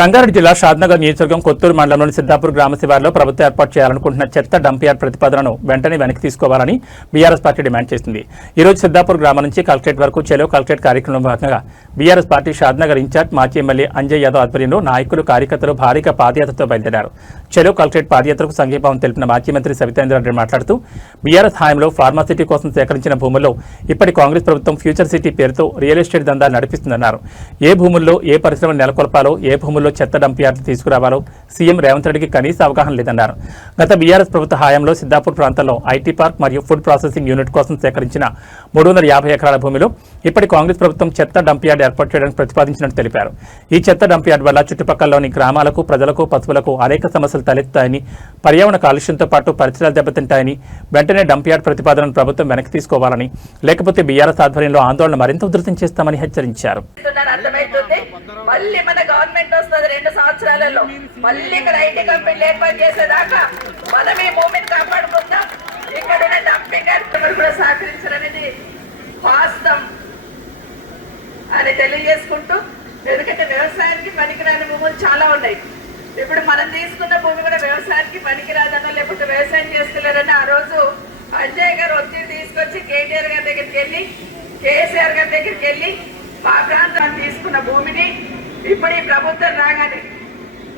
రంగారెడ్డి జిల్లా షాద్నగర్ నియోజకవర్గం కొత్తూరు మండలంలోని సిద్ధాపూర్ గ్రామ శివారులో ప్రభుత్వం ఏర్పాటు చేయాలనుకుంటున్న చెత్త డంప్ యార్డ్ ప్రతిపాదనను వెంటనే వెనక్కి తీసుకోవాలని బీఆర్ఎస్ పార్టీ డిమాండ్ చేసింది. ఈ రోజు సిద్ధాపూర్ గ్రామం నుంచి కలెక్టరేట్ వరకు చెలో కలెక్టరేట్ కార్యక్రమంలో భాగంగా బీఆర్ఎస్ పార్టీ షాద్నగర్ ఇన్ఛార్జ్ మాజీ ఎమ్మెల్యే అంజయ్ యాదవ్ ఆధ్వర్యంలో నాయకులు కార్యకర్తలు భారీగా పాదయాత్రతో బయలుదేరారు. చెలో కలెక్టరేట్ పాదయాత్రకు సంఘీభావం తెలిపిన మాజీ మంత్రి సవితేంద్రరెడ్డి మాట్లాడుతూ బీఆర్ఎస్ హయాంలో ఫార్మాసిటీ కోసం సేకరించిన భూముల్లో ఇప్పటి కాంగ్రెస్ ప్రభుత్వం ఫ్యూచర్ సిటీ పేరుతో రియల్ ఎస్టేట్ దందాలు నడిపిస్తుందన్నారు. ఏ భూముల్లో ఏ పరిశ్రమ నెలకొల్పాలో, ఏ భూముల్లో చెత్త డంప్ యార్డులు తీసుకురావాలో సీఎం రేవంత్ రెడ్డికి కనీస అవగాహన లేదన్నారు. గత బీఆర్ఎస్ ప్రభుత్వ హయాంలో సిద్ధాపూర్ ప్రాంతంలో ఐటీ పార్క్ మరియు ఫుడ్ ప్రాసెసింగ్ యూనిట్ కోసం సేకరించిన 350 ఎకరాల భూమిలో ఇప్పటి కాంగ్రెస్ ప్రభుత్వం చెత్త డంప్ యార్డ్ ఏర్పాటు చేయడానికి ప్రతిపాదించినట్టు తెలిపారు. ఈ చెత్త డంప్ యార్డ్ వల్ల చుట్టుపక్కలలోని గ్రామాలకు, ప్రజలకు, పశువులకు అనేక సమస్యలు తలెత్తాయని, పర్యావరణ కాలుష్యంతో పాటు పరిసరాలు దెబ్బతింటాయని, వెంటనే డంప్ యార్డ్ ప్రతిపాదనను ప్రభుత్వం వెనక్కి తీసుకోవాలని, లేకపోతే బీఆర్ఎస్ ఆధ్వర్యంలో ఆందోళన మరింత ఉధృతం చేస్తామని హెచ్చరించారు. మళ్ళీ మన గవర్నమెంట్ వస్తుంది 2 సంవత్సరాలలో మళ్ళీ ఇక్కడ ఐటీ కంపెనీలు ఏర్పాటు చేసేదాకా మనమే భూమిని కాపాడుకుందాం. ఇక్కడ ఉన్న డంపింగ్ యార్డ్ కూడా సహకరించాలనేది వాస్తవం అని తెలియజేసుకుంటూ, ఎందుకంటే వ్యవసాయానికి పనికిరాని భూములు చాలా ఉన్నాయి. ఇప్పుడు మనం తీసుకున్న భూమి కూడా వ్యవసాయానికి పనికిరాదనో లేకపోతే వ్యవసాయం చేస్తలేరని ఆ రోజు అంజయ్ గారు ఒత్తిడి తీసుకొచ్చి కేటీఆర్ గారి దగ్గరికి వెళ్ళి, కేసీఆర్ గారి దగ్గరికి వెళ్ళి మా ప్రాంతాన్ని తీసుకున్న భూమిని ఇప్పుడు ఈ ప్రభుత్వం రాగానే,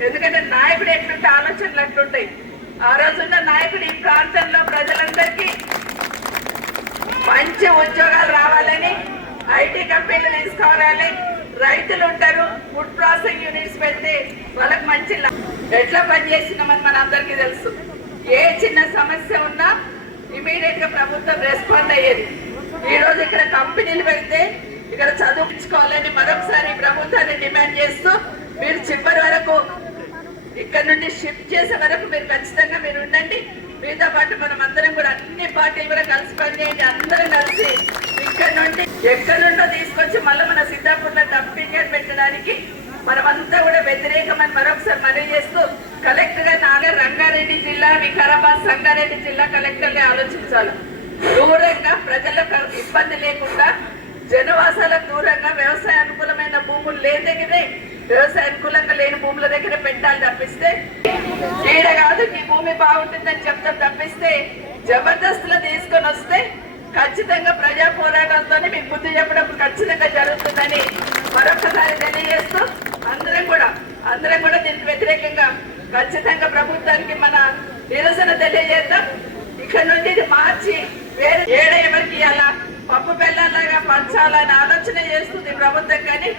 ఎందుకంటే నాయకుడు ఎట్లుంటే ఆలోచనలు అట్లుంటాయి. ఆ రోజున్న నాయకుడు ఈ ప్రాంతంలో ప్రజలందరికీ మంచి ఉద్యోగాలు రావాలని, ఐటీ కంపెనీలు తీసుకోవాలి, రైతులు ఉంటారు, ఫుడ్ ప్రాసెసింగ్ యూనిట్స్ పెడితే వాళ్ళకి మంచి ఎట్లా పనిచేస్తున్నామని మన అందరికీ తెలుసు. ఏ చిన్న సమస్య ఉన్నా ఇమీడియట్ గా ప్రభుత్వం రెస్పాండ్ అయ్యేది. ఈ రోజు ఇక్కడ కంపెనీలు పెడితే ఇక్కడ చదువుకోవాలని మరొకసారి ప్రభుత్వాన్ని డిమాండ్ చేస్తూ, మీరు చివరి వరకు ఇక్కడ నుండి షిఫ్ట్ చేసే వరకు మీరు ఖచ్చితంగా మీరు ఉండండి. మీతో పాటు మనం అందరం కూడా అన్ని పార్టీలు కూడా కలిసి పనిచేయండి. అందరం కలిసి ఇక్కడ నుండి ఎక్కడి నుండో తీసుకొచ్చి మళ్ళీ మన సిద్ధాపూర్లో డంపింగ్ యార్డ్ పెట్టడానికి మనమంతా కూడా వ్యతిరేకమని మరొకసారి మనవి చేస్తూ, కలెక్టర్ గా రంగారెడ్డి జిల్లా, వికారాబాద్, సంగారెడ్డి జిల్లా కలెక్టర్లే ఆలోచించాలి. దూరంగా ప్రజలకు ఇబ్బంది లేకుండా, జనవాసాలకు దూరంగా వ్యవసాయ అనుకూలమైన భూములు లేని దగ్గరే, వ్యవసాయ అనుకూలంగా లేని భూముల దగ్గర పెట్టాలి తప్పిస్తే, ఈడ కాదు ఈ భూమి బాగుంటుందని చెప్తాం తప్పిస్తే, జబర్దస్తులు తీసుకొని వస్తే ఖచ్చితంగా ప్రజా పోరాటంతో మీకు బుద్ధి చెప్పడం ఖచ్చితంగా జరుగుతుందని మరొకసారి తెలియజేస్తూ, అందరం కూడా దీనికి వ్యతిరేకంగా ఖచ్చితంగా ప్రభుత్వానికి మన నిరసన తెలియజేద్దాం. ఇక్కడ నుండి ఇది మార్చి వేరే ఏడ ఎవరికి ఇవ్వాలా, పప్పు బెల్లాలాగా పంచాలని ఆలోచన చేస్తుంది ప్రభుత్వం. కానీ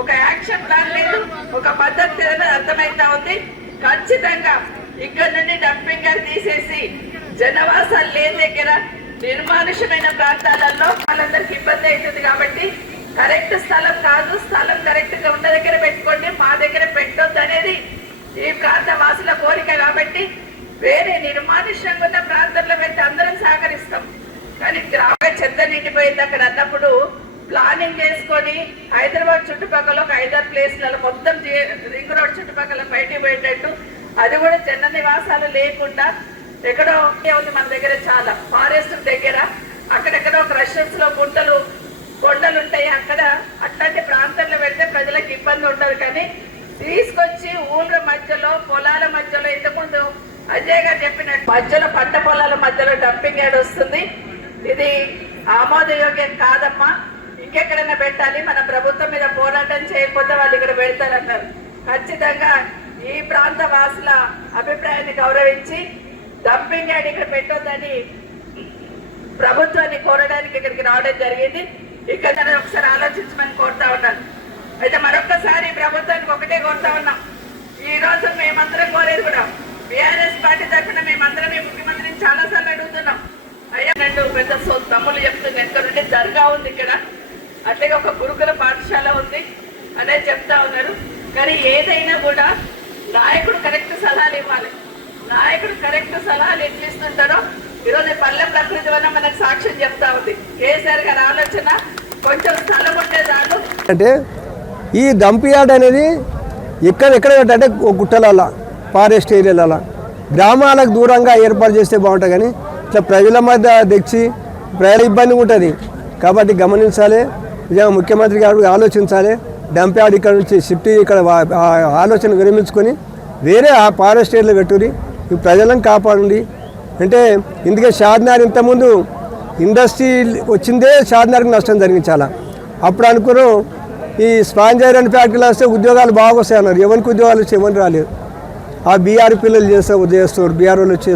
ఒక యాక్షన్ ప్లాన్ లేదు, ఒక పద్ధతి అర్థమైతా ఉంది. ఖచ్చితంగా ఇక్కడ నుండి డంపింగ్ యార్డ్ తీసేసి జనవాసాలు లేని దగ్గర, నిర్మానుషమైన ప్రాంతాలలో వాళ్ళందరికీ ఇబ్బంది అవుతుంది. కాబట్టి కరెక్ట్ స్థలం కాదు, స్థలం కరెక్ట్ గా ఉన్న దగ్గర పెట్టుకోండి, మా దగ్గర పెట్టొద్దు అనేది ఈ ప్రాంత వాసుల కోరిక. కాబట్టి వేరే నిర్మానుష్యంగా ఉన్న ప్రాంతంలో పెట్టి అందరం సహకరిస్తాం. కానీ గ్రామ చెత్త నిండిపోయింది అక్కడ అన్నప్పుడు ప్లానింగ్ చేసుకొని హైదరాబాద్ చుట్టుపక్కల ఒక 5-6 ప్లేస్లలో మొత్తం రింగ్ రోడ్ చుట్టుపక్కల బయటికి పోయేటట్టు, అది కూడా జన నివాసాలు లేకుండా ఎక్కడో ఉంది మన దగ్గర చాలా ఫారెస్ట్ దగ్గర, అక్కడెక్కడో క్రషర్స్ లో కొండలు ఉంటాయి. అక్కడ అట్లాంటి ప్రాంతాల్లో పెడితే ప్రజలకు ఇబ్బంది ఉండదు. కానీ తీసుకొచ్చి ఊళ్ళ మధ్యలో, పొలాల మధ్యలో, ఇంతకుముందు అజయ్ గారు చెప్పినట్టు మధ్యలో పంట పొలాల మధ్యలో డంపింగ్ యార్డ్ వస్తుంది. ఇది ఆమోదయోగ్యం కాదమ్మా, ఇంకెక్కడైనా పెట్టాలి. మన ప్రభుత్వం మీద పోరాటం చేయకపోతే వాళ్ళు ఇక్కడ పెడతారన్నారు. ఖచ్చితంగా ఈ ప్రాంత వాసుల అభిప్రాయాన్ని గౌరవించి డంపింగ్ యార్డ్ ఇక్కడ పెట్టొద్దని ప్రభుత్వాన్ని కోరడానికి ఇక్కడికి రావడం జరిగింది. ఇక్కడ ఒకసారి ఆలోచించమని కోరుతా ఉన్నాను. అయితే మరొక్కసారి ప్రభుత్వానికి ఒకటే కోరుతా ఉన్నాం. ఈ రోజు మేమందరం కోరేది కూడా బీఆర్ఎస్ పార్టీ తరఫున మేమందరం ముఖ్యమంత్రిని చాలా సార్లు అడుగుతున్నాం. అయ్యా నన్ను పెద్ద తమ్ముళ్ళు చెప్తుంది, ఎక్కడ నుండి దర్గా ఉంది, ఇక్కడ అట్లాగే ఒక గురుకుల పాఠశాల ఉంది అనేది చెప్తా ఉన్నారు. కానీ ఏదైనా కూడా నాయకుడు కరెక్ట్ సలహాలు ఇవ్వాలి. నాయకుడు కరెక్ట్ సలహాలు ఎట్లా ఇస్తుంటారో ఈరోజు పల్లె ప్రకృతి వల్ల మనకు సాక్ష్యం చెప్తా ఉంది. కేసీఆర్ గారి ఆలోచన కొంచెం స్థలం ఉంటే చాలు. అంటే ఈ డంప్ యార్డ్ అనేది ఎక్కడ అంటే గుట్టల, ఫారెస్ట్ ఏరియాల, గ్రామాలకు దూరంగా ఏర్పాటు చేస్తే బాగుంటుంది. కానీ ఇట్లా ప్రజల మధ్య తెచ్చి ప్రజల ఇబ్బంది ఉంటుంది. కాబట్టి గమనించాలి, నిజంగా ముఖ్యమంత్రి గారు ఆలోచించాలి. డంప్ యార్డ్ ఇక్కడ నుంచి షిఫ్ట్ ఇక్కడ ఆలోచన విరమించుకొని వేరే ఆ ఫారెస్ట్ ఏరియాలో పెట్టుకుని ఈ ప్రజలను కాపాడండి. అంటే ఇందుకే షాద్నగర్ ఇంతకుముందు ఇండస్ట్రీ వచ్చిందే షాద్నగర్కి నష్టం జరిగింది చాలా. అప్పుడు అనుకున్నాం ఈ స్పాంజ్ ఐరన్ ఫ్యాక్టరీలో వస్తే ఉద్యోగాలు బాగా వస్తాయి అన్నారు. ఎవరికి ఉద్యోగాలు వచ్చి ఎవరికి రాలేదు. ఆ బీఆర్ పిల్లలు చేస్తారు బీఆర్ వాళ్ళు వచ్చి